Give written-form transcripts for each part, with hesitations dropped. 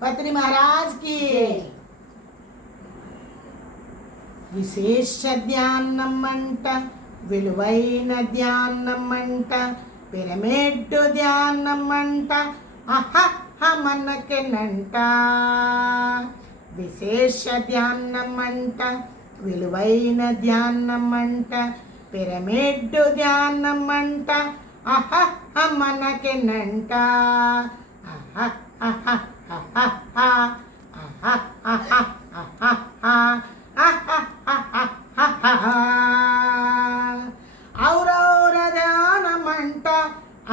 పత్రి మహారాజ్ కి విశేష ధ్యానం అంట, విలువైన ధ్యానం అంట, పిరమిడ్ ధ్యానం అంట, మనకేనంట. విశేష ధ్యానం అంట, విలువైన ధ్యానం అంట, పిరమిడ్ ధ్యానం అంట, మనకేనంట. ఔరౌర ధ్యానమంట,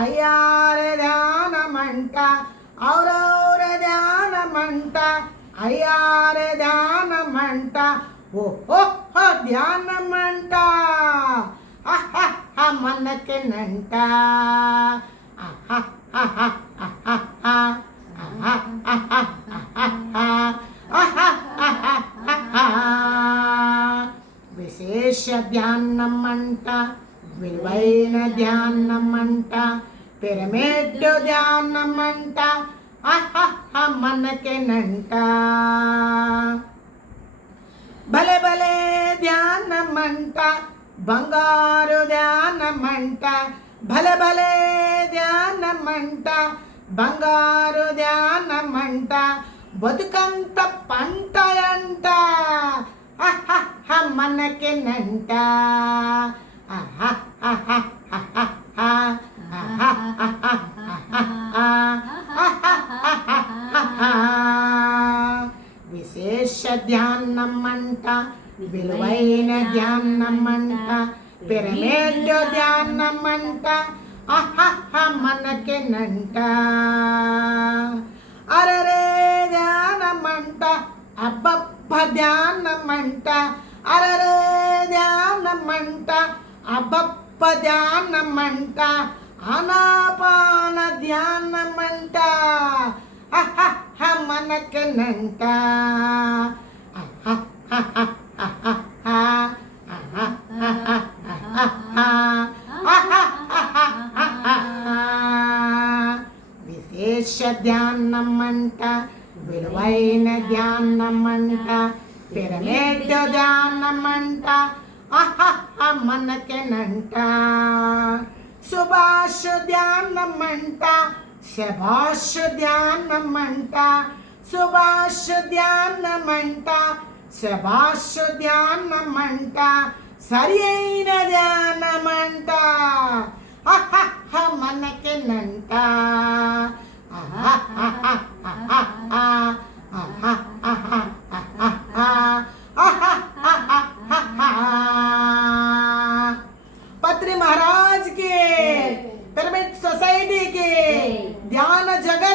అయ్యార ధ్యానమంట, ఔరౌర ధ్యానమంట, అయ్యార ధ్యానమంట, ఓహో ధ్యానమంట, మనకేనంట. విశేష ధ్యానం అంట, విలువైన ధ్యానం అంట, పిరమిడ్ ధ్యానం అంట, మనకేనంట. భలే భలే ధ్యానం అంట, బంగారు ధ్యానం అంట, భలే భలే ధ్యానం అంట, బంగారు ధ్యానం అంట, బతుకంత పంట అంట, మనకేనంట. విశేష ధ్యానం అంట, విలువైన ధ్యానం అంట, పిరమిడ్ ధ్యానం అంట, మనకేనంట. అరరే ధ్యానం అంట, అబ్బబ్బ ధ్యానం అంట, అరరే ధ్యానం అంట, అబ్బబ్బ ధ్యానం అంట, ఆనాపాన ధ్యానం అంట, మనకేనంట. విశేష ధ్యానం అంట, విలువైన ధ్యానం అంట, పిరమిడ్ ధ్యానం అంట, మనకేనంట. సుభాష్ ధ్యానం అంట, శభాష్ ధ్యానం అంట, సుభాష్ ధ్యానం అంట, శభాష్ ధ్యానం అంట, సరి అయిన ధ్యానం అంట, మనకేనంట. పత్రి మహారాజ్ కి, పిరమిడ్ సొసైటీ కి, ధ్యాన జగత్